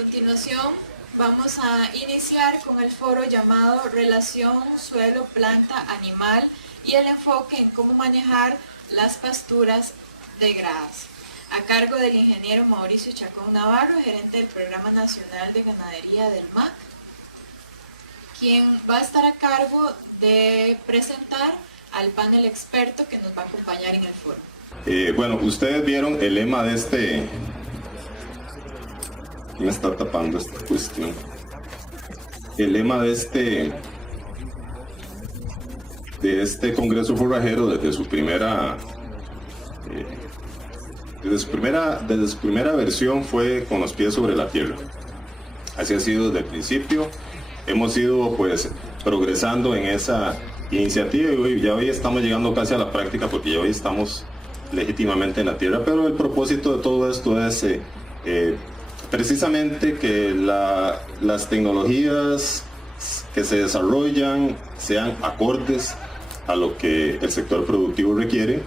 continuación vamos a iniciar con el foro llamado Relación Suelo-Planta-Animal y el enfoque en cómo manejar las pasturas degradadas, a cargo del ingeniero Mauricio Chacón Navarro, gerente del Programa Nacional de Ganadería del MAC, quien va a estar a cargo de presentar al panel experto que nos va a acompañar en el foro. Bueno, ustedes vieron el lema de este... ¿Quién me está tapando esta cuestión? El lema de este Congreso Forrajero desde su primera versión fue con los pies sobre la tierra. Así ha sido desde el principio. Hemos ido pues progresando en esa iniciativa y hoy estamos llegando casi a la práctica, porque ya hoy estamos legítimamente en la tierra, pero el propósito de todo esto es precisamente que las tecnologías que se desarrollan sean acordes a lo que el sector productivo requiere,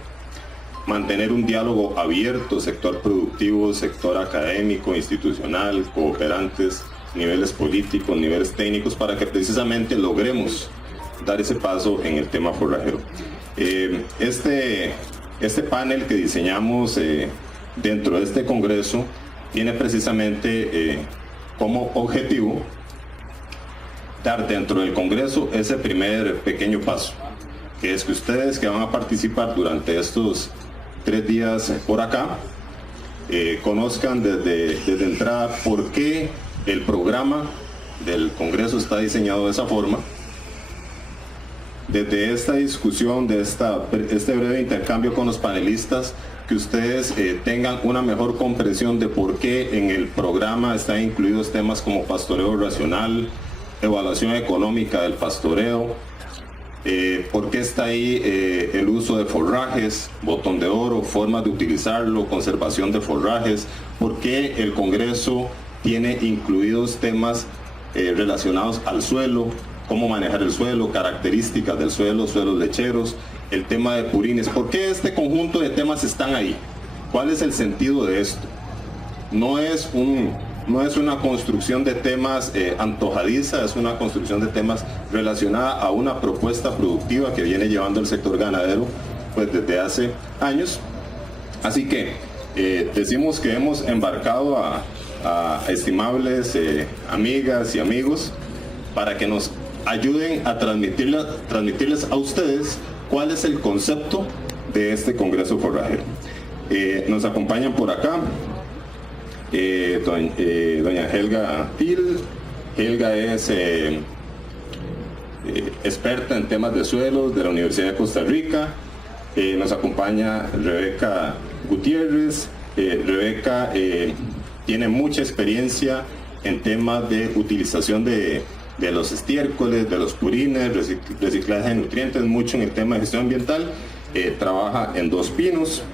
mantener un diálogo abierto, sector productivo, sector académico, institucional, cooperantes, niveles políticos, niveles técnicos, para que precisamente logremos dar ese paso en el tema forrajero. Este panel que diseñamos dentro de este congreso tiene precisamente como objetivo dar dentro del congreso ese primer pequeño paso, que es que ustedes que van a participar durante estos 3 días por acá conozcan desde entrada por qué el programa del congreso está diseñado de esa forma. Desde esta discusión, de este breve intercambio con los panelistas, que ustedes tengan una mejor comprensión de por qué en el programa están incluidos temas como pastoreo racional, evaluación económica del pastoreo, por qué está ahí el uso de forrajes, botón de oro, formas de utilizarlo, conservación de forrajes, por qué el Congreso tiene incluidos temas relacionados al suelo, cómo manejar el suelo, características del suelo, suelos lecheros, el tema de purines. ¿Por qué este conjunto de temas están ahí? ¿Cuál es el sentido de esto? No es una construcción de temas antojadiza, es una construcción de temas relacionada a una propuesta productiva que viene llevando el sector ganadero pues desde hace años. Así que decimos que hemos embarcado a estimables amigas y amigos para que nos ayuden a transmitirles a ustedes cuál es el concepto de este Congreso Forrajero. Nos acompañan por acá doña Helga Til. Helga es experta en temas de suelos de la Universidad de Costa Rica. Nos acompaña Rebeca Gutiérrez. Rebeca tiene mucha experiencia en temas de utilización de los estiércoles, de los purines, reciclaje de nutrientes, mucho en el tema de gestión ambiental. Trabaja en Dos Pinos.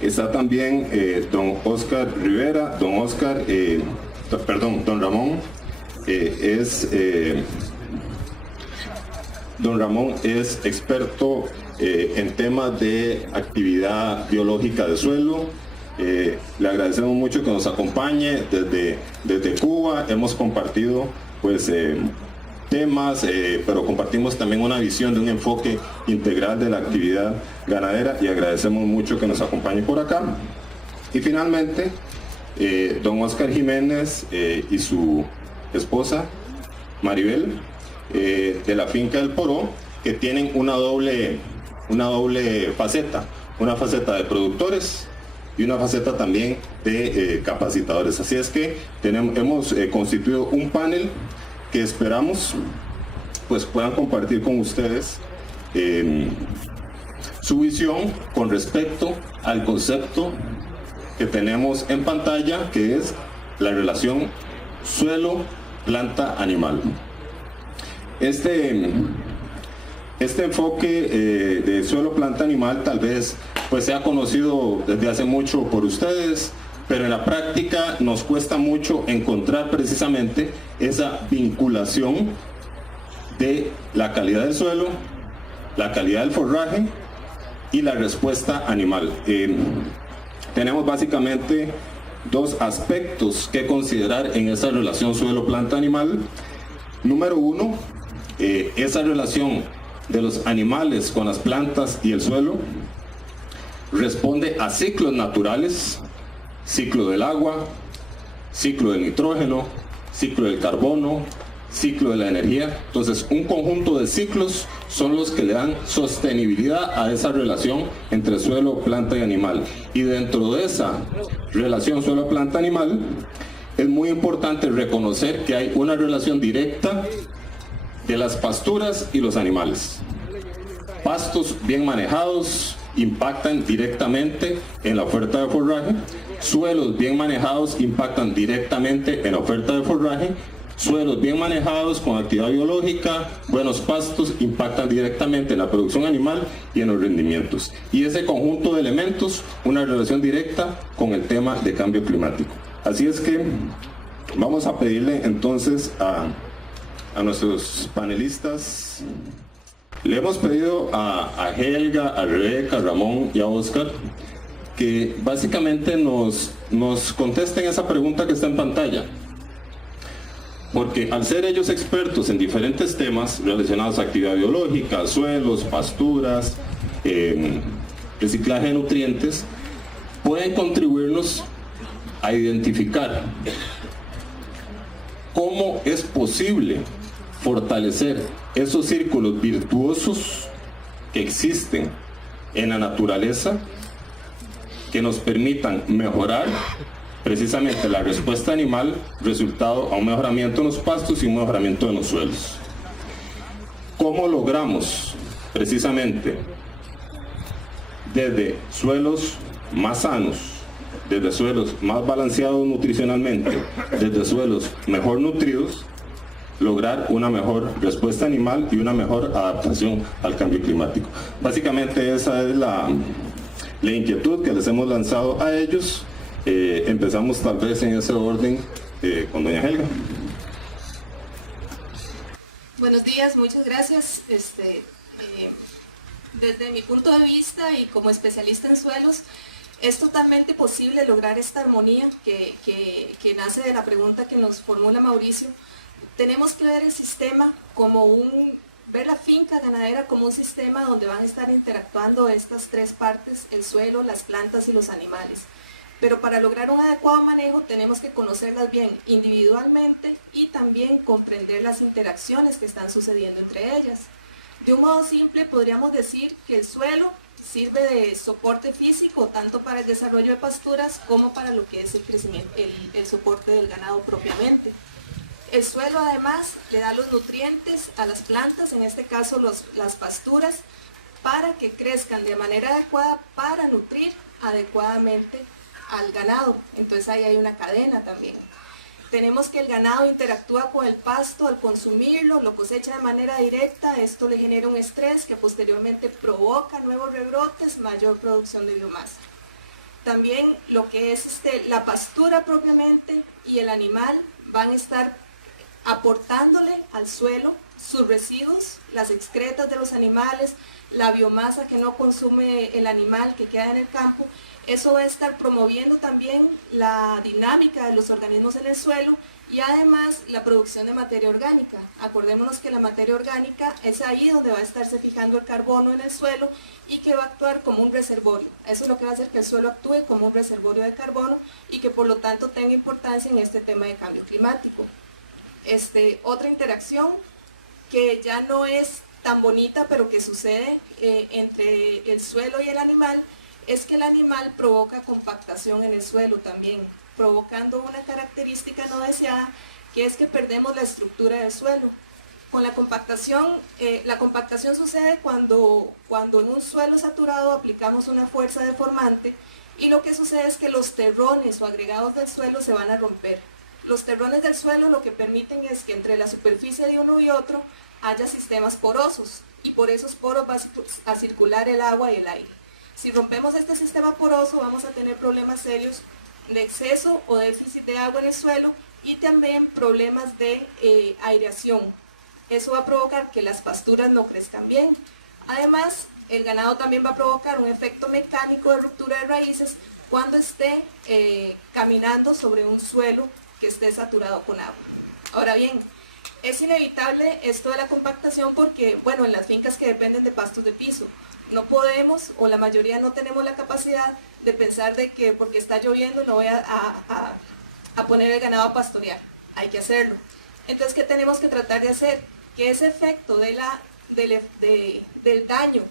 Está también don Oscar Rivera. Don Ramón don Ramón es experto en temas de actividad biológica de suelo. Le agradecemos mucho que nos acompañe desde Cuba. Hemos compartido pues temas, pero compartimos también una visión de un enfoque integral de la actividad ganadera, y agradecemos mucho que nos acompañe por acá. Y finalmente don Oscar Jiménez y su esposa Maribel, de la finca del Poró, que tienen una doble faceta, una faceta de productores y una faceta también de capacitadores. Así es que hemos constituido un panel que esperamos pues puedan compartir con ustedes su visión con respecto al concepto que tenemos en pantalla, que es la relación suelo-planta-animal. Este enfoque de suelo-planta-animal tal vez pues sea conocido desde hace mucho por ustedes, pero en la práctica nos cuesta mucho encontrar precisamente esa vinculación de la calidad del suelo, la calidad del forraje y la respuesta animal. Tenemos básicamente dos aspectos que considerar en esa relación suelo-planta-animal. Número uno, esa relación de los animales con las plantas y el suelo responde a ciclos naturales, ciclo del agua, ciclo del nitrógeno, ciclo del carbono, ciclo de la energía. Entonces, un conjunto de ciclos son los que le dan sostenibilidad a esa relación entre suelo, planta y animal. Y dentro de esa relación suelo, planta, animal, es muy importante reconocer que hay una relación directa de las pasturas y los animales. Pastos bien manejados impactan directamente en la oferta de forraje, suelos bien manejados impactan directamente en la oferta de forraje, suelos bien manejados con actividad biológica, buenos pastos impactan directamente en la producción animal y en los rendimientos. Y ese conjunto de elementos, una relación directa con el tema de cambio climático. Así es que vamos a pedirle entonces a nuestros panelistas. Le hemos pedido a Helga, a Rebeca, a Ramón y a Oscar que básicamente nos contesten esa pregunta que está en pantalla. Porque al ser ellos expertos en diferentes temas relacionados a actividad biológica, suelos, pasturas, reciclaje de nutrientes, pueden contribuirnos a identificar cómo es posible fortalecer esos círculos virtuosos que existen en la naturaleza que nos permitan mejorar precisamente la respuesta animal, resultado a un mejoramiento en los pastos y un mejoramiento en los suelos. ¿Cómo logramos precisamente desde suelos más sanos, desde suelos más balanceados nutricionalmente, desde suelos mejor nutridos, lograr una mejor respuesta animal y una mejor adaptación al cambio climático? Básicamente esa es la inquietud que les hemos lanzado a ellos. Empezamos tal vez en ese orden con doña Helga. Buenos días, muchas gracias. Desde mi punto de vista y como especialista en suelos, es totalmente posible lograr esta armonía que nace de la pregunta que nos formula Mauricio. Tenemos que ver el sistema como ver la finca ganadera como un sistema donde van a estar interactuando estas tres partes, el suelo, las plantas y los animales. Pero para lograr un adecuado manejo tenemos que conocerlas bien individualmente y también comprender las interacciones que están sucediendo entre ellas. De un modo simple podríamos decir que el suelo sirve de soporte físico tanto para el desarrollo de pasturas como para lo que es el crecimiento, el soporte del ganado propiamente. El suelo además le da los nutrientes a las plantas, en este caso las pasturas, para que crezcan de manera adecuada para nutrir adecuadamente al ganado. Entonces ahí hay una cadena también. Tenemos que el ganado interactúa con el pasto al consumirlo, lo cosecha de manera directa, esto le genera un estrés que posteriormente provoca nuevos rebrotes, mayor producción de biomasa. También lo que es la pastura propiamente y el animal van a estar aportándole al suelo sus residuos, las excretas de los animales, la biomasa que no consume el animal que queda en el campo. Eso va a estar promoviendo también la dinámica de los organismos en el suelo y además la producción de materia orgánica. Acordémonos que la materia orgánica es ahí donde va a estarse fijando el carbono en el suelo y que va a actuar como un reservorio. Eso es lo que va a hacer que el suelo actúe como un reservorio de carbono y que por lo tanto tenga importancia en este tema de cambio climático. Otra interacción que ya no es tan bonita pero que sucede entre el suelo y el animal es que el animal provoca compactación en el suelo también, provocando una característica no deseada, que es que perdemos la estructura del suelo. Con la compactación sucede cuando en un suelo saturado aplicamos una fuerza deformante y lo que sucede es que los terrones o agregados del suelo se van a romper. Los terrones del suelo lo que permiten es que entre la superficie de uno y otro haya sistemas porosos y por esos poros va a circular el agua y el aire. Si rompemos este sistema poroso vamos a tener problemas serios de exceso o déficit de agua en el suelo y también problemas de aireación. Eso va a provocar que las pasturas no crezcan bien. Además, el ganado también va a provocar un efecto mecánico de ruptura de raíces cuando esté caminando sobre un suelo que esté saturado con agua. Ahora bien, es inevitable esto de la compactación porque, bueno, en las fincas que dependen de pastos de piso, no podemos, o la mayoría no tenemos la capacidad de pensar de que porque está lloviendo no voy a poner el ganado a pastorear. Hay que hacerlo. Entonces, ¿qué tenemos que tratar de hacer? Que ese efecto del daño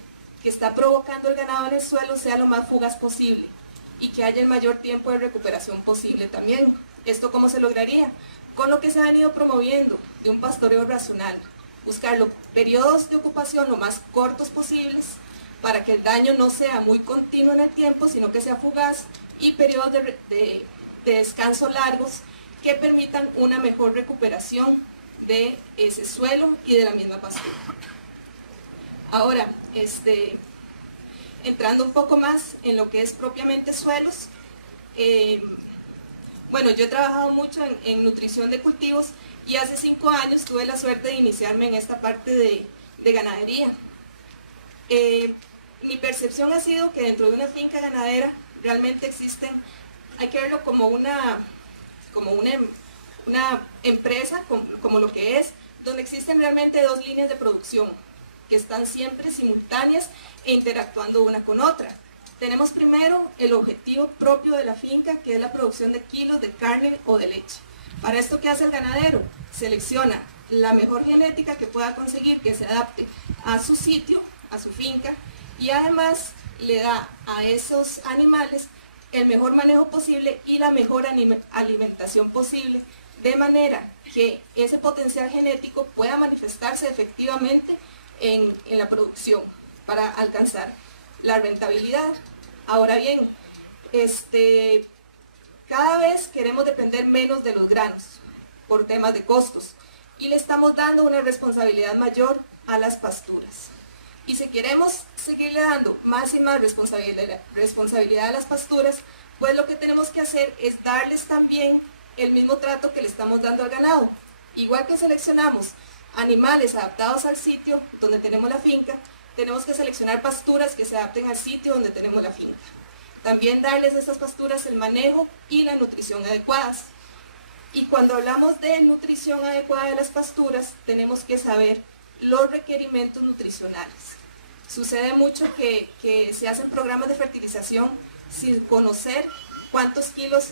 que está provocando el ganado en el suelo sea lo más fugaz posible y que haya el mayor tiempo de recuperación posible también. ¿Esto cómo se lograría? Con lo que se ha venido promoviendo de un pastoreo racional. Buscar los periodos de ocupación lo más cortos posibles para que el daño no sea muy continuo en el tiempo, sino que sea fugaz, y periodos de descanso largos que permitan una mejor recuperación de ese suelo y de la misma pastura. Ahora, entrando un poco más en lo que es propiamente suelos, bueno, yo he trabajado mucho en nutrición de cultivos y hace 5 años tuve la suerte de iniciarme en esta parte de ganadería. Mi percepción ha sido que dentro de una finca ganadera realmente existen, hay que verlo como una empresa, como lo que es, donde existen realmente 2 líneas de producción que están siempre simultáneas e interactuando una con otra. Tenemos primero el objetivo propio de la finca, que es la producción de kilos de carne o de leche. Para esto, ¿qué hace el ganadero? Selecciona la mejor genética que pueda conseguir, que se adapte a su sitio, a su finca, y además le da a esos animales el mejor manejo posible y la mejor alimentación posible, de manera que ese potencial genético pueda manifestarse efectivamente en la producción para alcanzar la rentabilidad. Ahora bien, cada vez queremos depender menos de los granos por temas de costos y le estamos dando una responsabilidad mayor a las pasturas. Y si queremos seguirle dando más y más responsabilidad a las pasturas, pues lo que tenemos que hacer es darles también el mismo trato que le estamos dando al ganado. Igual que seleccionamos animales adaptados al sitio donde tenemos la finca, tenemos que seleccionar pasturas que se adapten al sitio donde tenemos la finca. También darles a estas pasturas el manejo y la nutrición adecuadas. Y cuando hablamos de nutrición adecuada de las pasturas, tenemos que saber los requerimientos nutricionales. Sucede mucho que se hacen programas de fertilización sin conocer cuántos kilos,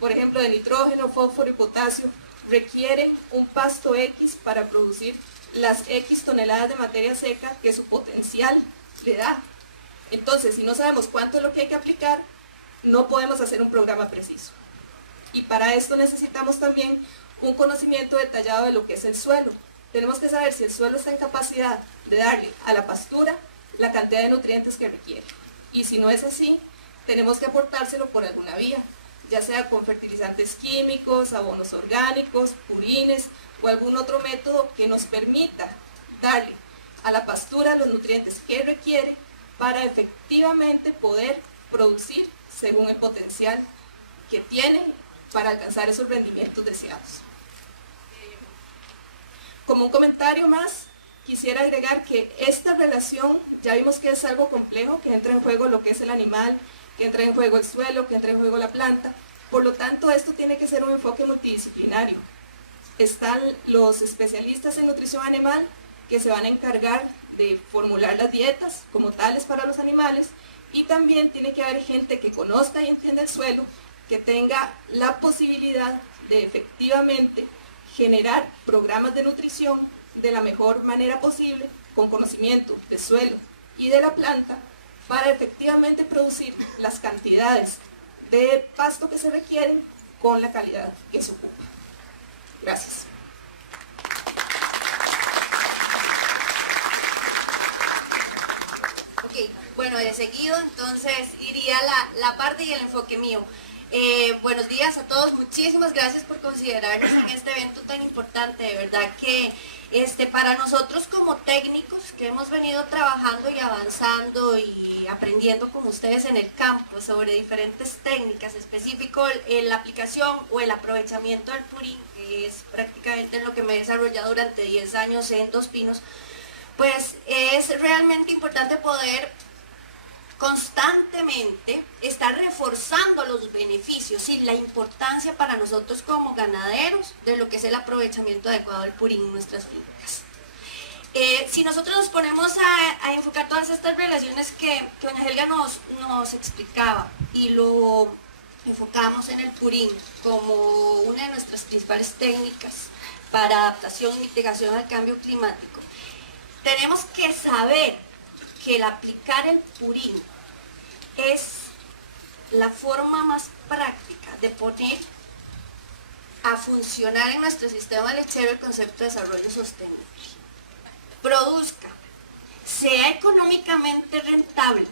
por ejemplo, de nitrógeno, fósforo y potasio requiere un pasto X para producir las X toneladas de materia seca que su potencial le da. Entonces, si no sabemos cuánto es lo que hay que aplicar, no podemos hacer un programa preciso. Y para esto necesitamos también un conocimiento detallado de lo que es el suelo. Tenemos que saber si el suelo está en capacidad de darle a la pastura la cantidad de nutrientes que requiere. Y si no es así, tenemos que aportárselo por alguna vía, ya sea con fertilizantes químicos, abonos orgánicos, purines o algún otro método que nos permita darle a la pastura los nutrientes que requiere para efectivamente poder producir según el potencial que tiene para alcanzar esos rendimientos deseados. Como un comentario más, quisiera agregar que esta relación, ya vimos que es algo complejo, que entra en juego lo que es el animal, que entra en juego el suelo, que entra en juego la planta. Por lo tanto, esto tiene que ser un enfoque multidisciplinario. Están los especialistas en nutrición animal que se van a encargar de formular las dietas como tales para los animales, y también tiene que haber gente que conozca y entienda el suelo, que tenga la posibilidad de efectivamente generar programas de nutrición de la mejor manera posible, con conocimiento del suelo y de la planta, para efectivamente producir las cantidades de pasto que se requieren con la calidad que se ocupa. Gracias. Ok, bueno, de seguido entonces iría la parte y el enfoque mío. Buenos días a todos, muchísimas gracias por considerarnos en este evento tan importante. De verdad que para nosotros como técnicos que hemos venido trabajando y avanzando y aprendiendo con ustedes en el campo sobre diferentes técnicas, específico la aplicación o el aprovechamiento del purín, que es prácticamente en lo que me he desarrollado durante 10 años en Dos Pinos, pues es realmente importante poder constantemente estar reforzando importancia para nosotros como ganaderos de lo que es el aprovechamiento adecuado del purín en nuestras fincas. Si nosotros nos ponemos a enfocar todas estas relaciones que doña Helga nos explicaba y lo enfocamos en el purín como una de nuestras principales técnicas para adaptación y mitigación al cambio climático, tenemos que saber que el aplicar el purín es la forma más práctica de poner a funcionar en nuestro sistema lechero el concepto de desarrollo sostenible. Produzca, sea económicamente rentable,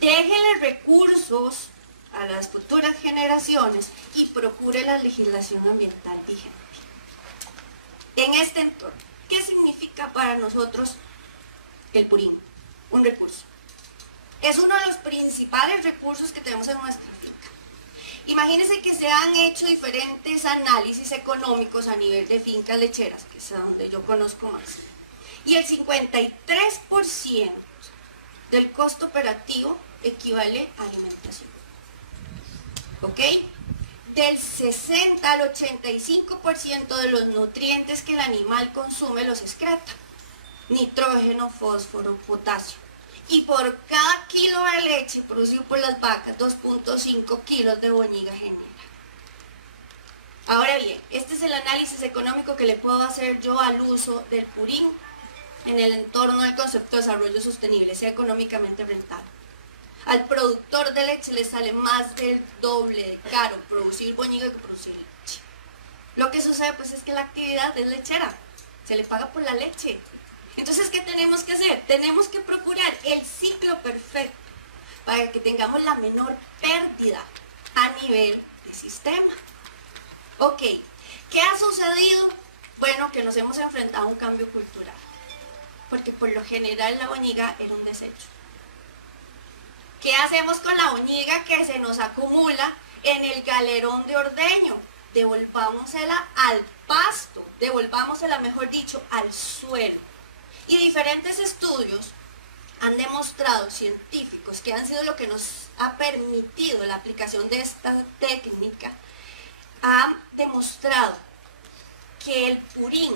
déjele recursos a las futuras generaciones y procure la legislación ambiental vigente. En este entorno, ¿qué significa para nosotros el purín? Un recurso. Es uno de los principales recursos que tenemos en nuestra finca. Imagínense que se han hecho diferentes análisis económicos a nivel de fincas lecheras, que es a donde yo conozco más. Y el 53% del costo operativo equivale a alimentación. ¿Ok? Del 60 al 85% de los nutrientes que el animal consume los excreta. Nitrógeno, fósforo, potasio. Y por cada kilo de leche producido por las vacas, 2.5 kilos de boñiga genera. Ahora bien, este es el análisis económico que le puedo hacer yo al uso del purín en el entorno del concepto de desarrollo sostenible, sea económicamente rentable. Al productor de leche le sale más del doble de caro producir boñiga que producir leche. Lo que sucede pues es que la actividad es lechera, se le paga por la leche. Entonces, ¿qué tenemos que hacer? Tenemos que procurar el ciclo perfecto para que tengamos la menor pérdida a nivel de sistema. Ok, ¿qué ha sucedido? Bueno, que nos hemos enfrentado a un cambio cultural, porque por lo general la boñiga era un desecho. ¿Qué hacemos con la boñiga que se nos acumula en el galerón de ordeño? Devolvámosela al pasto, devolvámosela, mejor dicho, al suelo. Y diferentes estudios han demostrado, científicos, que han sido lo que nos ha permitido la aplicación de esta técnica, han demostrado que el purín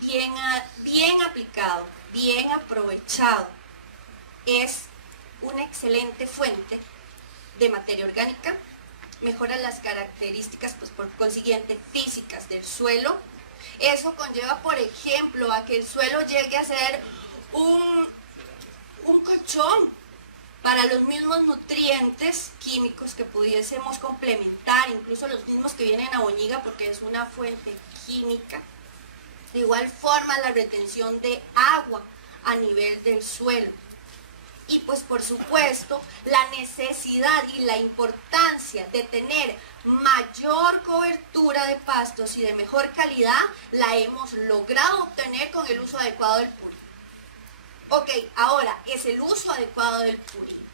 bien aplicado, bien aprovechado, es una excelente fuente de materia orgánica, mejora las características, pues por consiguiente, físicas del suelo. Eso conlleva, por ejemplo, a que el suelo llegue a ser un colchón para los mismos nutrientes químicos que pudiésemos complementar, incluso los mismos que vienen a boñiga porque es una fuente química. De igual forma, la retención de agua a nivel del suelo. Y pues por supuesto, la necesidad y la importancia de tener mayor cobertura de pastos y de mejor calidad, la hemos logrado obtener con el uso adecuado del purín. Ok, ahora, es el uso adecuado del purín.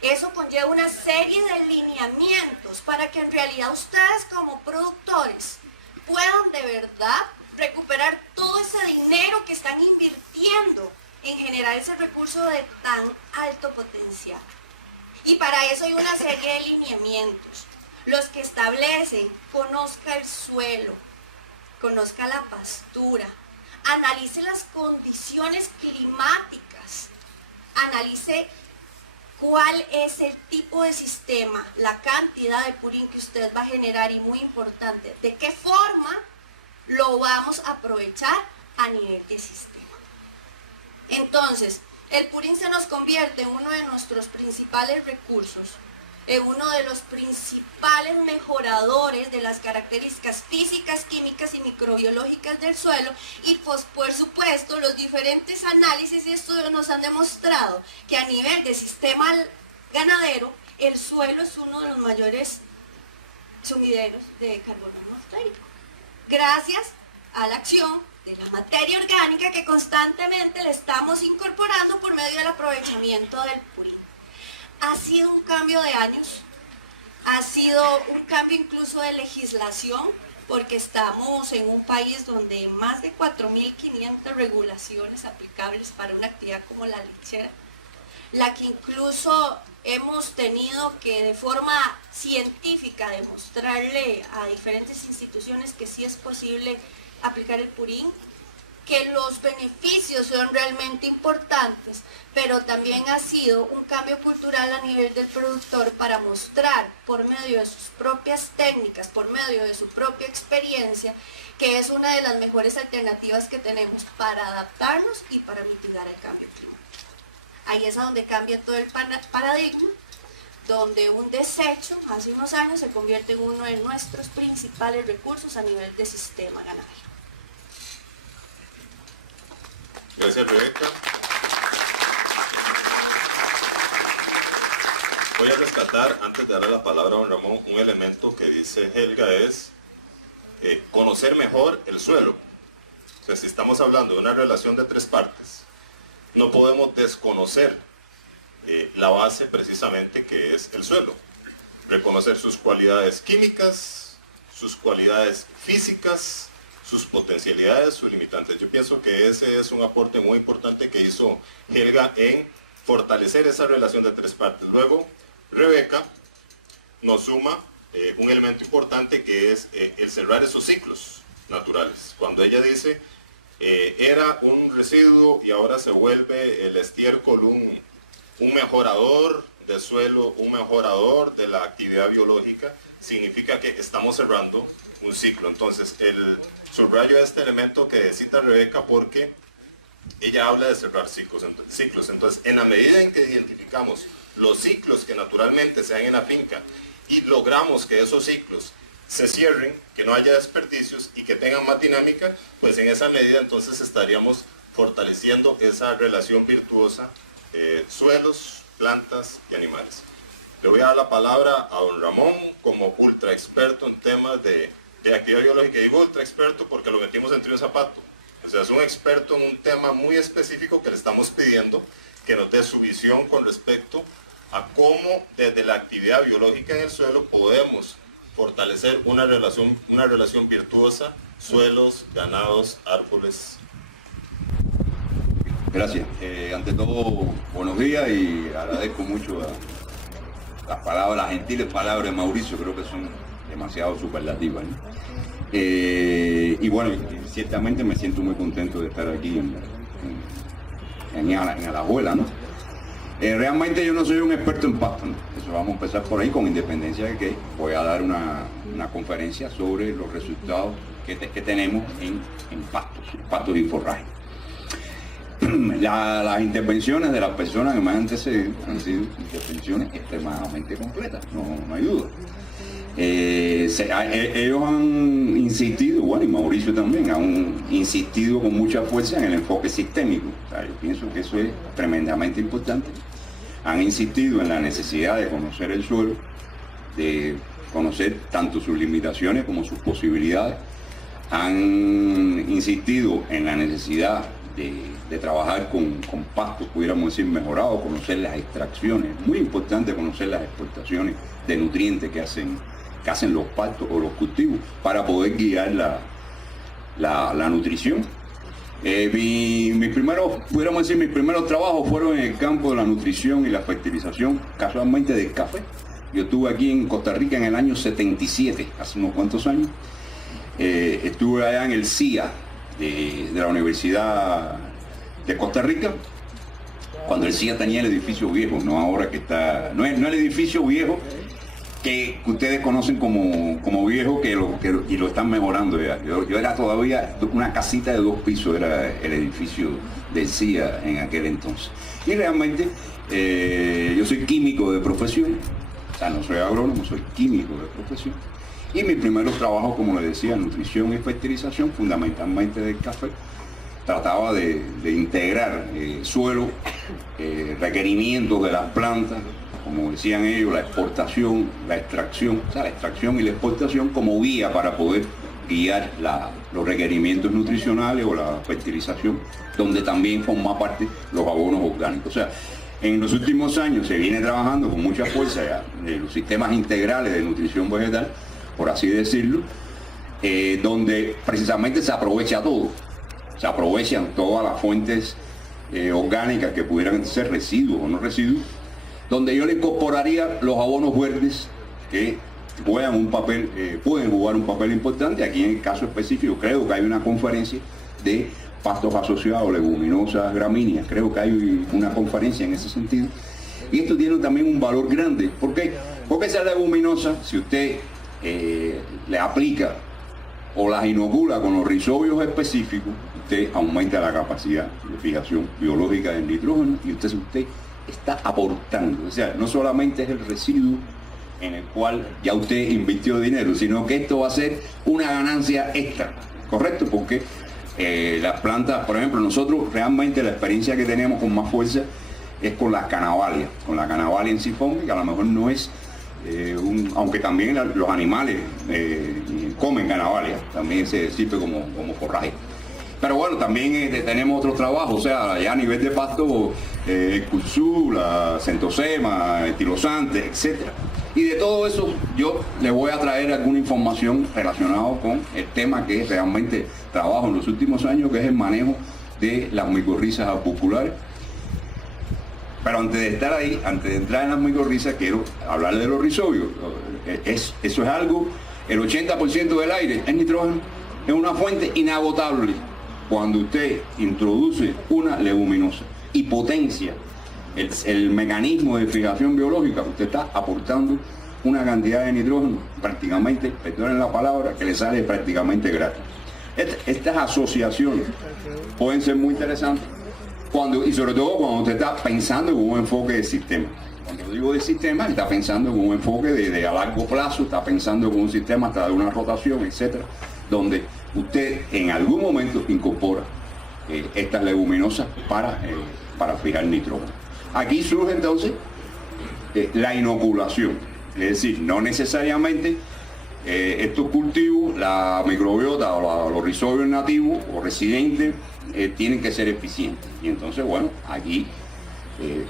Eso conlleva una serie de lineamientos para que en realidad ustedes como productores puedan de verdad recuperar todo ese dinero que están invirtiendo en generar ese recurso de tan alto potencial. Y para eso hay una serie de lineamientos, los que establecen: conozca el suelo, conozca la pastura, analice las condiciones climáticas, analice cuál es el tipo de sistema, la cantidad de purín que usted va a generar y, muy importante, de qué forma lo vamos a aprovechar a nivel de sistema. Entonces, el purín se nos convierte en uno de nuestros principales recursos, en uno de los principales mejoradores de las características físicas, químicas y microbiológicas del suelo. Y pues, por supuesto, los diferentes análisis y estudios nos han demostrado que a nivel de sistema ganadero, el suelo es uno de los mayores sumideros de carbono atmosférico, gracias a la acción de la materia orgánica que constantemente le estamos incorporando por medio del aprovechamiento del purín. Ha sido un cambio de años, ha sido un cambio incluso de legislación, porque estamos en un país donde hay más de 4.500 regulaciones aplicables para una actividad como la lechera. la que incluso hemos tenido que de forma científica demostrarle a diferentes instituciones que sí es posible aplicar el purín, que los beneficios son realmente importantes, pero también ha sido un cambio cultural a nivel del productor para mostrar por medio de sus propias técnicas, por medio de su propia experiencia, que es una de las mejores alternativas que tenemos para adaptarnos y para mitigar el cambio climático. Ahí es a donde cambia todo el paradigma, donde un desecho hace unos años se convierte en uno de nuestros principales recursos a nivel de sistema ganadero. Gracias, Rebeca. Voy a rescatar, antes de darle la palabra a don Ramón, un elemento que dice Helga es conocer mejor el suelo. O sea, si estamos hablando de una relación de tres partes, no podemos desconocer la base precisamente que es el suelo. Reconocer sus cualidades químicas, sus cualidades físicas, sus potencialidades, sus limitantes. Yo pienso que ese es un aporte muy importante que hizo Helga en fortalecer esa relación de tres partes. Luego, Rebeca nos suma un elemento importante que es el cerrar esos ciclos naturales. Cuando ella dice, era un residuo y ahora se vuelve el estiércol un mejorador de suelo, un mejorador de la actividad biológica, significa que estamos cerrando un ciclo. Entonces, subrayo este elemento que cita Rebeca porque ella habla de cerrar ciclos. Entonces, en la medida en que identificamos los ciclos que naturalmente se dan en la finca y logramos que esos ciclos se cierren, que no haya desperdicios y que tengan más dinámica, pues en esa medida entonces estaríamos fortaleciendo esa relación virtuosa suelos, plantas y animales. Le voy a dar la palabra a don Ramón como ultra experto en temas de actividad biológica. Digo ultra experto porque lo metimos entre un zapato. O sea, es un experto en un tema muy específico que le estamos pidiendo que nos dé su visión con respecto a cómo desde la actividad biológica en el suelo podemos fortalecer una relación virtuosa, suelos, ganados, árboles. Gracias. Ante todo, buenos días y agradezco mucho las gentiles palabras de Mauricio, creo que son demasiado superlativas, ¿no? Y bueno, ciertamente me siento muy contento de estar aquí en Alajuela, ¿no? Realmente yo no soy un experto en pasto, ¿no? Eso vamos a empezar por ahí, con independencia de que voy a dar una conferencia sobre los resultados que tenemos en pastos y forraje. Las intervenciones de las personas que me han antecedido han sido intervenciones extremadamente completas, no hay duda. Ellos han insistido, bueno, y Mauricio también, han insistido con mucha fuerza en el enfoque sistémico. O sea, yo pienso que eso es tremendamente importante. Han insistido en la necesidad de conocer el suelo, de conocer tanto sus limitaciones como sus posibilidades. Han insistido en la necesidad de trabajar con pastos, pudiéramos decir, mejorados, conocer las extracciones. Muy importante conocer las exportaciones de nutrientes que hacen los pastos o los cultivos para poder guiar la nutrición. Mis primeros trabajos fueron en el campo de la nutrición y la fertilización, casualmente del café. Yo estuve aquí en Costa Rica en el año 77, hace unos cuantos años. Estuve allá en el CIA de la Universidad de Costa Rica, cuando el CIA tenía el edificio viejo, no ahora que está, no el edificio viejo que ustedes conocen como viejo, y lo están mejorando ya. Yo era todavía una casita de 2 pisos, era el edificio del CIA en aquel entonces. Y realmente yo soy químico de profesión, o sea, no soy agrónomo, soy químico de profesión. Y mis primeros trabajos, como les decía, nutrición y fertilización, fundamentalmente del café, trataba de integrar suelo, requerimientos de las plantas, como decían ellos, la exportación, la extracción, o sea, la extracción y la exportación como guía para poder guiar los requerimientos nutricionales o la fertilización, donde también forma parte los abonos orgánicos. O sea, en los últimos años se viene trabajando con mucha fuerza ya los sistemas integrales de nutrición vegetal, por así decirlo, donde precisamente se aprovecha todo. Se aprovechan todas las fuentes orgánicas que pudieran ser residuos o no residuos, donde yo le incorporaría los abonos verdes que pueden jugar un papel importante. Aquí en el caso específico creo que hay una conferencia de pastos asociados, leguminosas, gramíneas, creo que hay una conferencia en ese sentido. Y esto tiene también un valor grande. ¿Por qué? Porque esas leguminosas, si usted le aplica o las inocula con los rizobios específicos, usted aumenta la capacidad de fijación biológica del nitrógeno y usted está aportando. O sea, no solamente es el residuo en el cual ya usted invirtió dinero, sino que esto va a ser una ganancia extra, ¿correcto? Porque las plantas, por ejemplo, nosotros realmente la experiencia que tenemos con más fuerza es con las canavalias, con la canavalia en sifón, que a lo mejor no es aunque también los animales comen canavalias, también se sirve como forraje. Pero bueno, también tenemos otros trabajos, o sea, ya a nivel de pasto, el cursú, la centosema, el tilosante, etc. Y de todo eso yo le voy a traer alguna información relacionada con el tema que realmente trabajo en los últimos años, que es el manejo de las micorrizas arbusculares. Pero antes de estar ahí, antes de entrar en las micorrizas, quiero hablar de los rizobios. Eso es algo, el 80% del aire es nitrógeno, es una fuente inagotable. Cuando usted introduce una leguminosa y potencia el mecanismo de fijación biológica, usted está aportando una cantidad de nitrógeno prácticamente, perdonen la palabra, que le sale prácticamente gratis. Estas asociaciones pueden ser muy interesantes y sobre todo cuando usted está pensando en un enfoque de sistema. Cuando digo de sistema, está pensando en un enfoque de a largo plazo, está pensando en un sistema hasta de una rotación, etcétera, donde usted en algún momento incorpora estas leguminosas para fijar nitrógeno. Aquí surge entonces la inoculación, es decir, no necesariamente estos cultivos, la microbiota o los rizobios nativos o residentes tienen que ser eficientes. Y entonces, bueno, aquí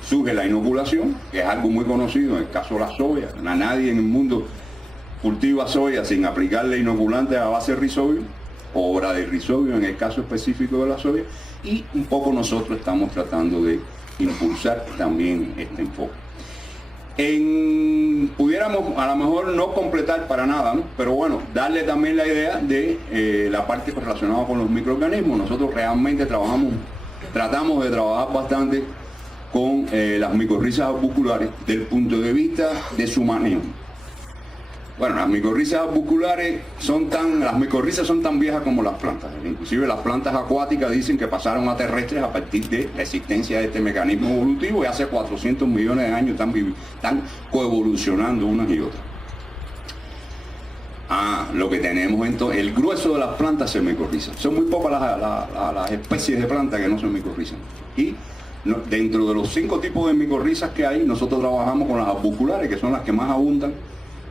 surge la inoculación, que es algo muy conocido en el caso de la soya. Nadie en el mundo cultiva soya sin aplicarle inoculante a base de rizobio, obra de rizobio en el caso específico de la soya, y un poco nosotros estamos tratando de impulsar también este enfoque. Pudiéramos a lo mejor no completar para nada, ¿no? Pero bueno, darle también la idea de la parte relacionada con los microorganismos. Nosotros realmente tratamos de trabajar bastante con las micorrizas arbusculares desde el punto de vista de su manejo. Bueno, las micorrizas arbusculares las micorrizas son tan viejas como las plantas. Inclusive las plantas acuáticas dicen que pasaron a terrestres a partir de la existencia de este mecanismo evolutivo, y hace 400 millones de años están coevolucionando unas y otras. Lo que tenemos entonces, el grueso de las plantas se micorrizan. Son muy pocas las especies de plantas que no se micorrizan. Y dentro de los 5 tipos de micorrizas que hay, nosotros trabajamos con las arbusculares, que son las que más abundan.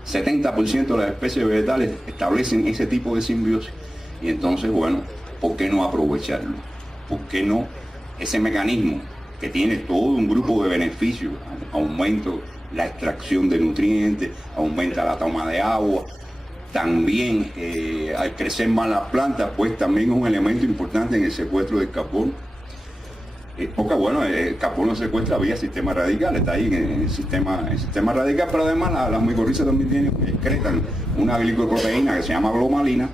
70% de las especies vegetales establecen ese tipo de simbiosis. Y entonces, bueno, ¿por qué no aprovecharlo? ¿Por qué no ese mecanismo que tiene todo un grupo de beneficios? Aumenta la extracción de nutrientes, aumenta la toma de agua. También, al crecer más las plantas, pues también es un elemento importante en el secuestro del carbono. Porque bueno, el carbono se secuestra vía sistema radical, está ahí en el sistema radical, pero además las micorrizas también excretan una glicoproteína que se llama glomalina,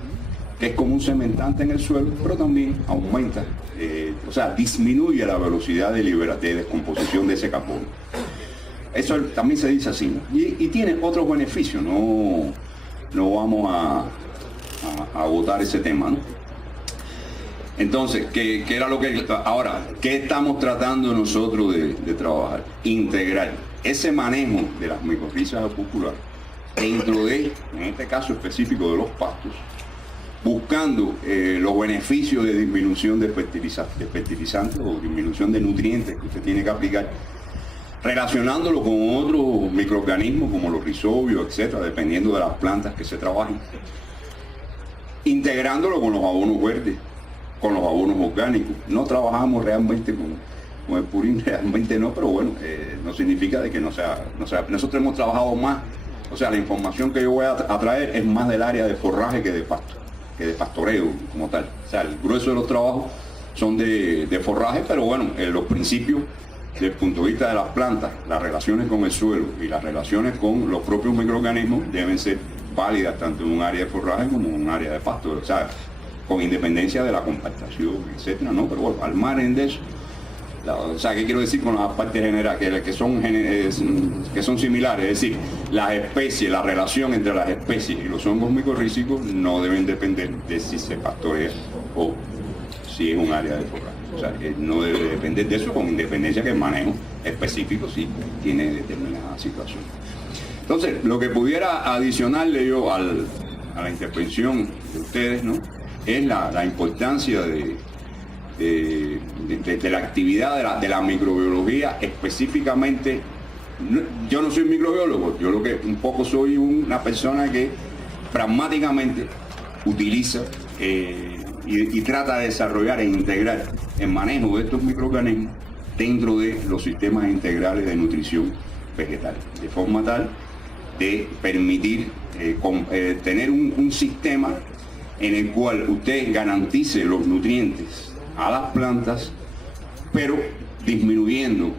que es como un cementante en el suelo, pero también aumenta, disminuye la velocidad de descomposición de ese carbono. Eso también se dice así, ¿no? Y tiene otros beneficios, no vamos a agotar ese tema, ¿no? Entonces, ¿qué era lo que ahora, qué estamos tratando nosotros de trabajar? Integrar ese manejo de las micorrizas arbusculares dentro en este caso específico de los pastos, buscando los beneficios de disminución de fertilizantes o disminución de nutrientes que usted tiene que aplicar, relacionándolo con otros microorganismos como los rizobios, etcétera, dependiendo de las plantas que se trabajen, integrándolo con los abonos verdes, con los abonos orgánicos. No trabajamos realmente con el purín, realmente no, pero bueno, no significa de que no sea. Nosotros hemos trabajado más, o sea, la información que yo voy a traer es más del área de forraje que de pasto, que de pastoreo como tal. O sea, el grueso de los trabajos son de forraje, pero bueno, los principios desde el punto de vista de las plantas, las relaciones con el suelo y las relaciones con los propios microorganismos deben ser válidas tanto en un área de forraje como en un área de pasto, o sea, con independencia de la compactación, etcétera, ¿no? Pero bueno, al margen de eso, o sea, ¿qué quiero decir con las partes generales? Que son similares, es decir, las especies, la relación entre las especies y los hongos micorrízicos no deben depender de si se pastorea o si es un área de forraje. O sea, que no debe depender de eso, con independencia que el manejo específico sí tiene determinada situación. Entonces, lo que pudiera adicionarle yo a la intervención de ustedes, ¿no?, es la importancia de la actividad de la microbiología específicamente. Yo no soy microbiólogo, yo lo que un poco soy una persona que pragmáticamente utiliza y trata de desarrollar e integrar el manejo de estos microorganismos dentro de los sistemas integrales de nutrición vegetal, de forma tal de permitir tener un sistema en el cual usted garantice los nutrientes a las plantas, pero disminuyendo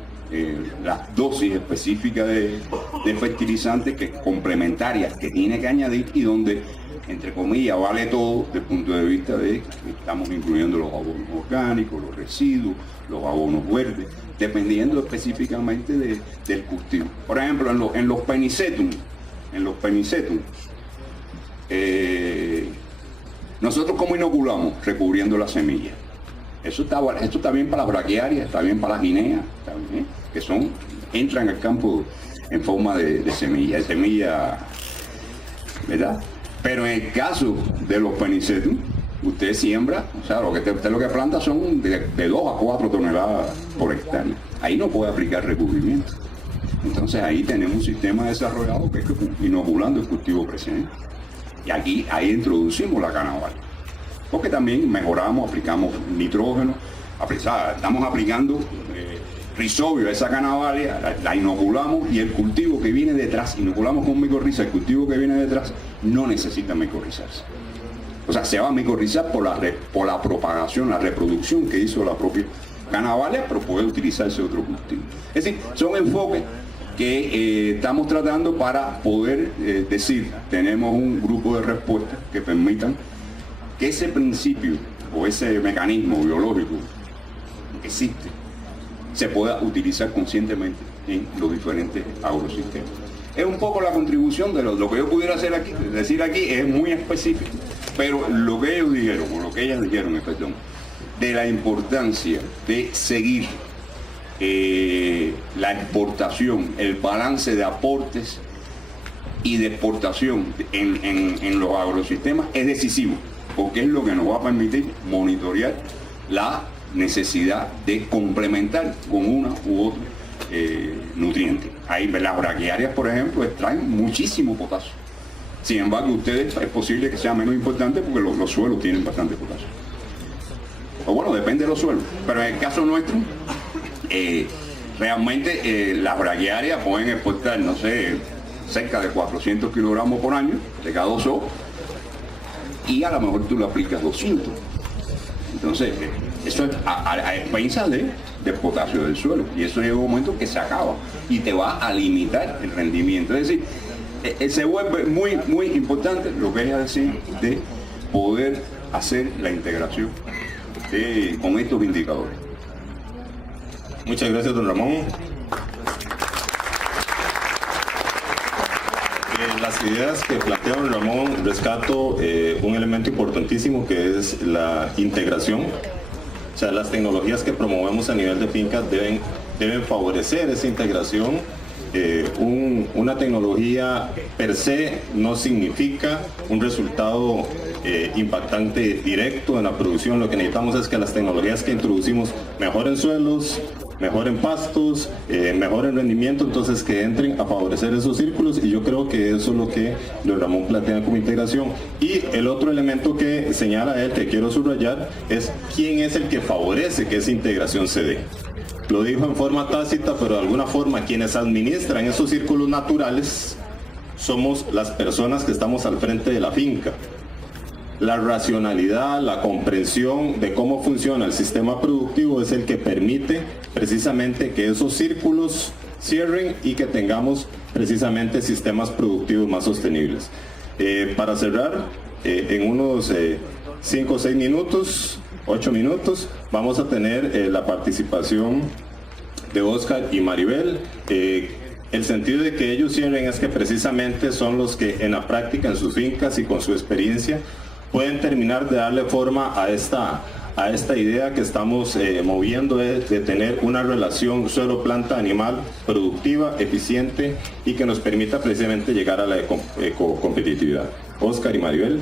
las dosis específicas de fertilizantes complementarias que tiene que añadir, y donde, entre comillas, vale todo desde el punto de vista de que estamos incluyendo los abonos orgánicos, los residuos, los abonos verdes, dependiendo específicamente del cultivo. Por ejemplo, en los penicetum, nosotros ¿cómo inoculamos? Recubriendo la semilla. Esto está bien para las braquiarias, está bien para las guineas, que entran al campo en forma de semilla, ¿verdad? Pero en el caso de los penicetum, usted siembra, o sea, usted lo que planta son de 2 a 4 toneladas por hectárea. Ahí no puede aplicar recubrimiento. Entonces ahí tenemos un sistema desarrollado que es inoculando el cultivo presente. Y ahí introducimos la cannavalia. Porque también mejoramos, aplicamos nitrógeno, estamos aplicando rizobio a esa cannavalia, la inoculamos, y el cultivo que viene detrás, inoculamos con micorriza, el cultivo que viene detrás no necesita micorrizarse. O sea, se va a micorrizar por la propagación, la reproducción que hizo la propia cannavalia, pero puede utilizarse otro cultivo. Es decir, son enfoques que estamos tratando para poder decir, tenemos un grupo de respuestas que permitan que ese principio o ese mecanismo biológico que existe se pueda utilizar conscientemente en los diferentes agrosistemas. Es un poco la contribución de lo que yo pudiera decir aquí es muy específico, pero lo que ellos dijeron, o lo que ellas dijeron, perdón, de la importancia de seguir la exportación, el balance de aportes y de exportación en los agrosistemas es decisivo, porque es lo que nos va a permitir monitorear la necesidad de complementar con una u otra nutriente. Ahí las braquiarias, por ejemplo, extraen muchísimo potasio. Sin embargo, ustedes es posible que sea menos importante porque los suelos tienen bastante potasio. O bueno, depende de los suelos. Pero en el caso nuestro, realmente las braquiarias pueden exportar, no sé, cerca de 400 kilogramos por año de K2O, y a lo mejor tú le aplicas 200. Entonces, eso es a expensas del potasio del suelo, y eso llega un momento que se acaba y te va a limitar el rendimiento. Es decir, se vuelve muy, muy importante lo que ella decía de poder hacer la integración con estos indicadores. Muchas gracias, don Ramón. Las ideas que plantea don Ramón, rescato un elemento importantísimo que es la integración. O sea, las tecnologías que promovemos a nivel de fincas deben favorecer esa integración. Una tecnología per se no significa un resultado impactante directo en la producción. Lo que necesitamos es que las tecnologías que introducimos mejoren suelos, mejoren pastos, mejoren rendimiento, entonces que entren a favorecer esos círculos, y yo creo que eso es lo que don Ramón plantea como integración. Y el otro elemento que señala él, que quiero subrayar, es quién es el que favorece que esa integración se dé. Lo dijo en forma tácita, pero de alguna forma quienes administran esos círculos naturales somos las personas que estamos al frente de la finca. La racionalidad, la comprensión de cómo funciona el sistema productivo es el que permite precisamente que esos círculos cierren y que tengamos precisamente sistemas productivos más sostenibles. Para cerrar, en unos 5 o 6 minutos, 8 minutos, vamos a tener la participación de Oscar y Maribel. El sentido de que ellos cierren es que precisamente son los que en la práctica, en sus fincas y con su experiencia, pueden terminar de darle forma a esta idea que estamos moviendo de tener una relación suelo-planta-animal productiva, eficiente y que nos permita precisamente llegar a la ecocompetitividad. Oscar y Maribel.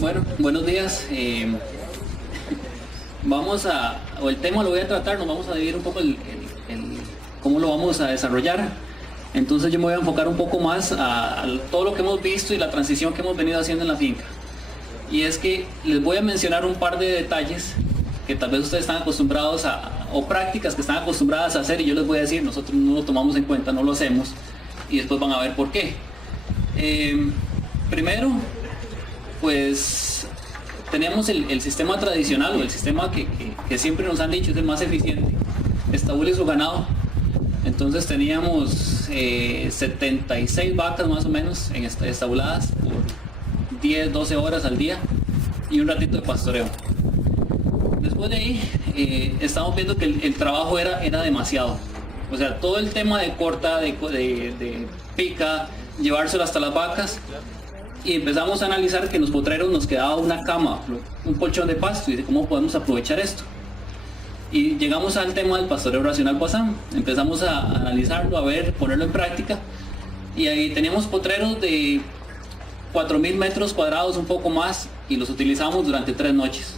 Bueno, buenos días. El tema lo voy a tratar, nos vamos a dividir un poco cómo lo vamos a desarrollar. Entonces yo me voy a enfocar un poco más a todo lo que hemos visto y la transición que hemos venido haciendo en la finca. Y es que les voy a mencionar un par de detalles que tal vez ustedes están acostumbrados o prácticas que están acostumbradas a hacer, y yo les voy a decir, nosotros no lo tomamos en cuenta, no lo hacemos, y después van a ver por qué. Primero, pues tenemos el sistema tradicional, o el sistema que siempre nos han dicho es el más eficiente, estabule su ganado. Entonces teníamos 76 vacas más o menos estabuladas por 10, 12 horas al día y un ratito de pastoreo. Después de ahí estamos viendo que el trabajo era demasiado. O sea, todo el tema de corta, de pica, llevárselo hasta las vacas, y empezamos a analizar que en los potreros nos quedaba una cama, un colchón de pasto, y de cómo podemos aprovechar esto. Y llegamos al tema del pastoreo racional Poisson. Empezamos a analizarlo, a ver, ponerlo en práctica, y ahí teníamos potreros de 4.000 metros cuadrados, un poco más, y los utilizamos durante 3 noches.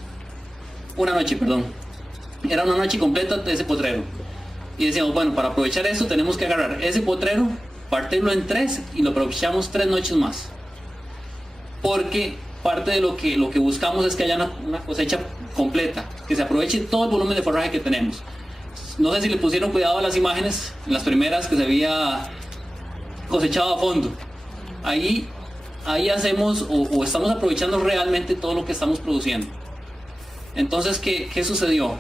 Una noche, perdón. Era una noche completa de ese potrero. Y decíamos, bueno, para aprovechar eso tenemos que agarrar ese potrero, partirlo en 3 y lo aprovechamos 3 noches más. Porque parte de lo que buscamos es que haya una cosecha completa, que se aproveche todo el volumen de forraje que tenemos. No sé si le pusieron cuidado a las imágenes, en las primeras que se había cosechado a fondo. Ahí hacemos o estamos aprovechando realmente todo lo que estamos produciendo. Entonces, ¿qué sucedió?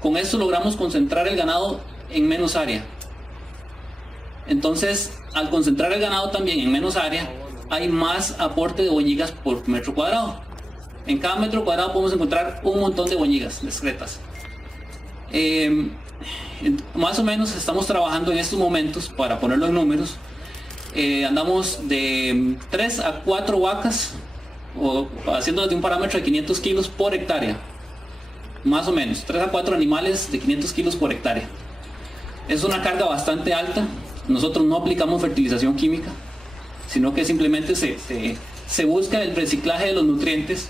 Con esto logramos concentrar el ganado en menos área. Entonces, al concentrar el ganado también en menos área, hay más aporte de boñigas por metro cuadrado. En cada metro cuadrado podemos encontrar un montón de boñigas discretas. Más o menos estamos trabajando en estos momentos, para ponerlo en números, andamos de 3 a 4 vacas, o haciendo de un parámetro de 500 kilos por hectárea. Más o menos, 3 a 4 animales de 500 kilos por hectárea. Es una carga bastante alta. Nosotros no aplicamos fertilización química, sino que simplemente se busca el reciclaje de los nutrientes,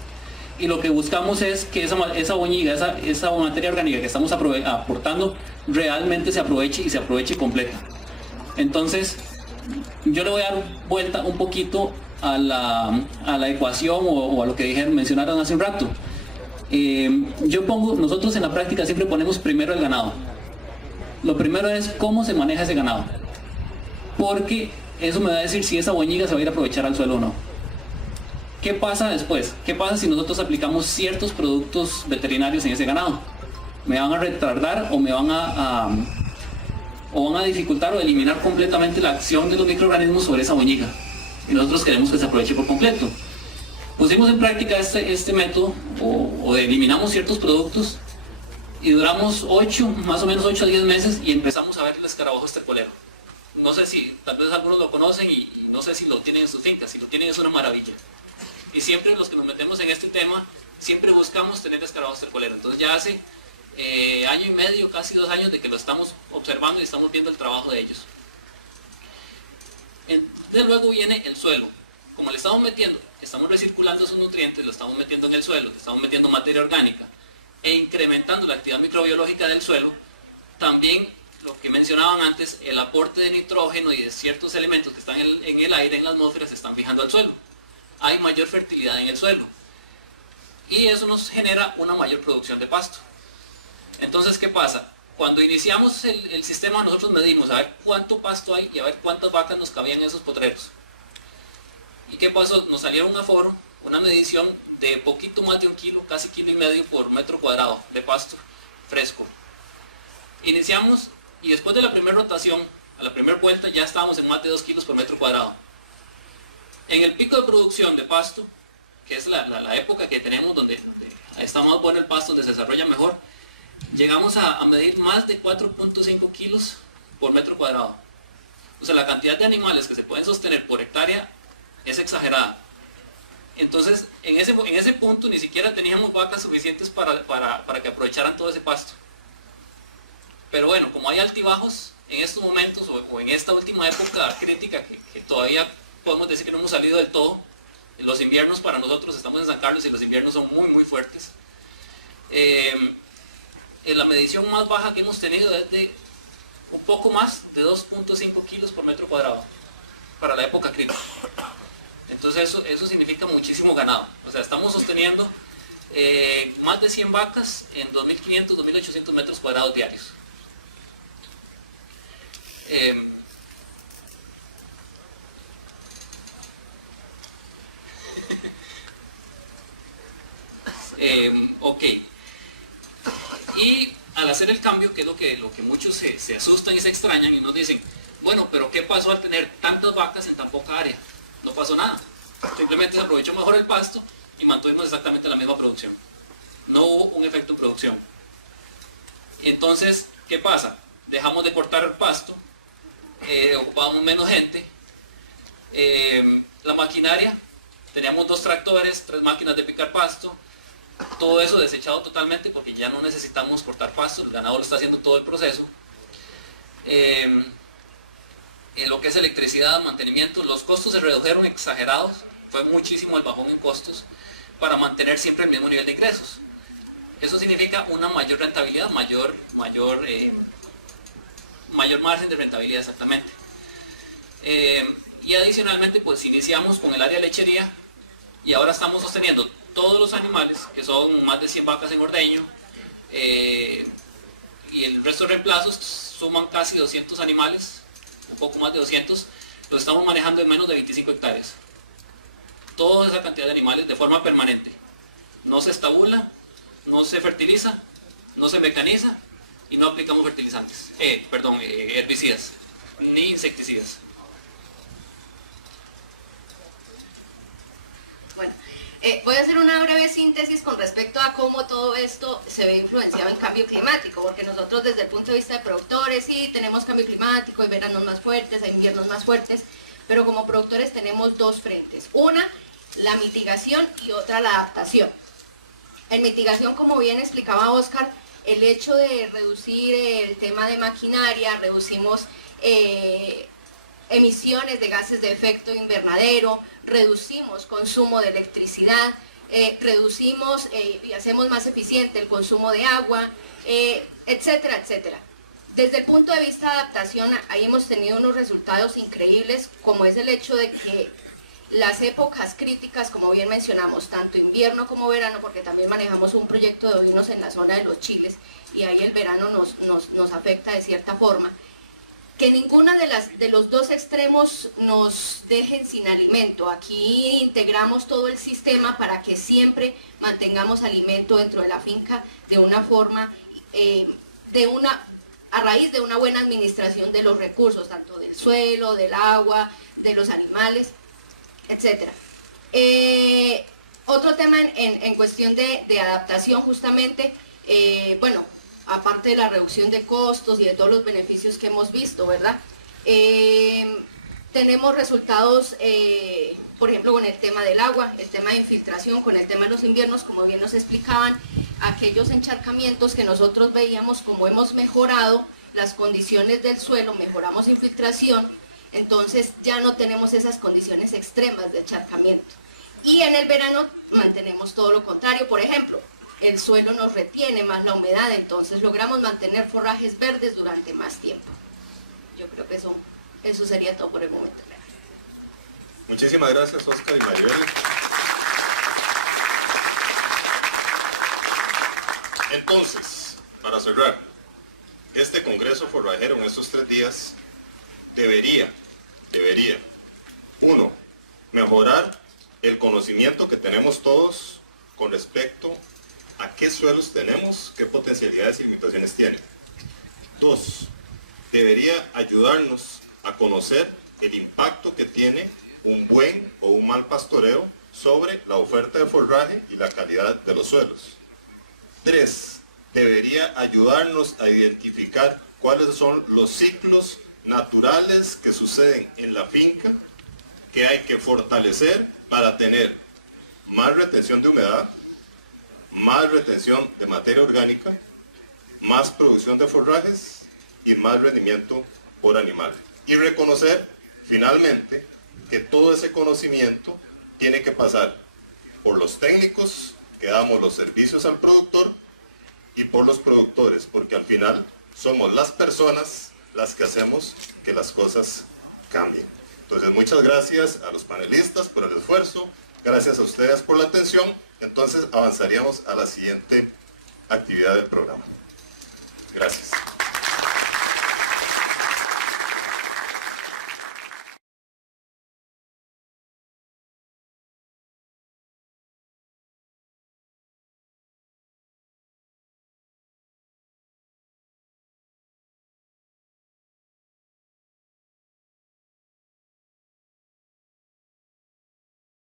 y lo que buscamos es que esa boñiga, esa materia orgánica que estamos aportando realmente se aproveche, y se aproveche completa. Entonces, yo le voy a dar vuelta un poquito a la ecuación o a lo que mencionaron hace un rato. Nosotros en la práctica siempre ponemos primero el ganado. Lo primero es cómo se maneja ese ganado, porque eso me va a decir si esa boñiga se va a ir a aprovechar al suelo o no. ¿Qué pasa después? ¿Qué pasa si nosotros aplicamos ciertos productos veterinarios en ese ganado? ¿Me van a retardar o me van a dificultar o eliminar completamente la acción de los microorganismos sobre esa boñiga? Y nosotros queremos que se aproveche por completo. Pusimos en práctica este método, o eliminamos ciertos productos, y duramos más o menos 8 a 10 meses, y empezamos a ver el escarabajo estercolero. No sé si tal vez algunos lo conocen, y no sé si lo tienen en sus fincas. Si lo tienen es una maravilla. Y siempre los que nos metemos en este tema, siempre buscamos tener escarabajo estercolero. Entonces ya hace año y medio, casi 2 años de que lo estamos observando y estamos viendo el trabajo de ellos. Entonces luego viene el suelo. Como le estamos recirculando esos nutrientes, lo estamos metiendo en el suelo, le estamos metiendo materia orgánica e incrementando la actividad microbiológica del suelo. También lo que mencionaban antes, el aporte de nitrógeno y de ciertos elementos que están en el aire, en la atmósfera, se están fijando al suelo. Hay mayor fertilidad en el suelo, y eso nos genera una mayor producción de pasto. Entonces, ¿qué pasa? Cuando iniciamos el sistema, nosotros medimos a ver cuánto pasto hay y a ver cuántas vacas nos cabían en esos potreros. ¿Y qué pasó? Nos salieron a foro una medición de poquito más de 1 kilo, casi 1,5 kilos por metro cuadrado de pasto fresco. Iniciamos y después de la primera rotación, a la primera vuelta, ya estábamos en más de 2 kilos por metro cuadrado. En el pico de producción de pasto, que es la época que tenemos donde está más bueno el pasto, donde se desarrolla mejor, llegamos a medir más de 4.5 kilos por metro cuadrado. O sea, la cantidad de animales que se pueden sostener por hectárea es exagerada. Entonces, en ese punto ni siquiera teníamos vacas suficientes para que aprovecharan todo ese pasto. Pero bueno, como hay altibajos en estos momentos o en esta última época crítica que todavía podemos decir que no hemos salido del todo, los inviernos para nosotros, estamos en San Carlos y los inviernos son muy muy fuertes. La medición más baja que hemos tenido es de un poco más de 2.5 kilos por metro cuadrado para la época crítica. Entonces eso significa muchísimo ganado. O sea, estamos sosteniendo más de 100 vacas en 2.500, 2.800 metros cuadrados diarios. Ok. Y al hacer el cambio, que es lo que muchos se asustan y se extrañan y nos dicen, bueno, pero ¿qué pasó al tener tantas vacas en tan poca área? No pasó nada. Simplemente se aprovechó mejor el pasto y mantuvimos exactamente la misma producción. No hubo un efecto producción. Entonces, ¿qué pasa? Dejamos de cortar el pasto, ocupamos menos gente. La maquinaria, teníamos 2 tractores, 3 máquinas de picar pasto. Todo eso desechado totalmente porque ya no necesitamos cortar pasto, el ganado lo está haciendo todo el proceso. En lo que es electricidad, mantenimiento, los costos se redujeron exagerados, fue muchísimo el bajón en costos para mantener siempre el mismo nivel de ingresos. Eso significa una mayor rentabilidad, mayor margen de rentabilidad exactamente. Y adicionalmente pues iniciamos con el área de lechería y ahora estamos sosteniendo todos los animales, que son más de 100 vacas en ordeño, y el resto de reemplazos suman casi 200 animales, un poco más de 200, los estamos manejando en menos de 25 hectáreas. Toda esa cantidad de animales de forma permanente. No se estabula, no se fertiliza, no se mecaniza y no aplicamos fertilizantes, herbicidas, ni insecticidas. Bueno, voy a hacer una breve síntesis con respecto a cómo todo esto se ve influenciado en cambio climático, porque nosotros desde el punto de vista de productores sí tenemos cambio climático, hay veranos más fuertes, hay inviernos más fuertes, pero como productores tenemos 2 frentes. Una, la mitigación y otra, la adaptación. En mitigación, como bien explicaba Oscar, el hecho de reducir el tema de maquinaria, reducimos emisiones de gases de efecto invernadero, reducimos consumo de electricidad, reducimos y hacemos más eficiente el consumo de agua, etcétera, etcétera. Desde el punto de vista de adaptación, ahí hemos tenido unos resultados increíbles, como es el hecho de que las épocas críticas, como bien mencionamos, tanto invierno como verano, porque también manejamos un proyecto de ovinos en la zona de los chiles, y ahí el verano nos afecta de cierta forma, que ninguna de los 2 extremos nos dejen sin alimento. Aquí integramos todo el sistema para que siempre mantengamos alimento dentro de la finca de una forma, a raíz de una buena administración de los recursos, tanto del suelo, del agua, de los animales, etc. Otro tema en cuestión de adaptación justamente, bueno, aparte de la reducción de costos y de todos los beneficios que hemos visto, ¿verdad? Tenemos resultados, por ejemplo, con el tema del agua, el tema de infiltración, con el tema de los inviernos, como bien nos explicaban, aquellos encharcamientos que nosotros veíamos, como hemos mejorado las condiciones del suelo, mejoramos infiltración, entonces ya no tenemos esas condiciones extremas de encharcamiento. Y en el verano mantenemos todo lo contrario, por ejemplo, el suelo nos retiene más la humedad, entonces logramos mantener forrajes verdes durante más tiempo. Yo creo que eso sería todo por el momento. Muchísimas gracias, Oscar y Maribel. Entonces, para cerrar, este Congreso Forrajero en estos 3 días debería, 1, mejorar el conocimiento que tenemos todos con respecto a qué suelos tenemos, qué potencialidades y limitaciones tienen. 2. Debería ayudarnos a conocer el impacto que tiene un buen o un mal pastoreo sobre la oferta de forraje y la calidad de los suelos. 3. Debería ayudarnos a identificar cuáles son los ciclos naturales que suceden en la finca que hay que fortalecer para tener más retención de humedad, más retención de materia orgánica, más producción de forrajes y más rendimiento por animal. Y reconocer finalmente que todo ese conocimiento tiene que pasar por los técnicos que damos los servicios al productor y por los productores, porque al final somos las personas las que hacemos que las cosas cambien. Entonces, muchas gracias a los panelistas por el esfuerzo, gracias a ustedes por la atención. Entonces, avanzaríamos a la siguiente actividad del programa. Gracias.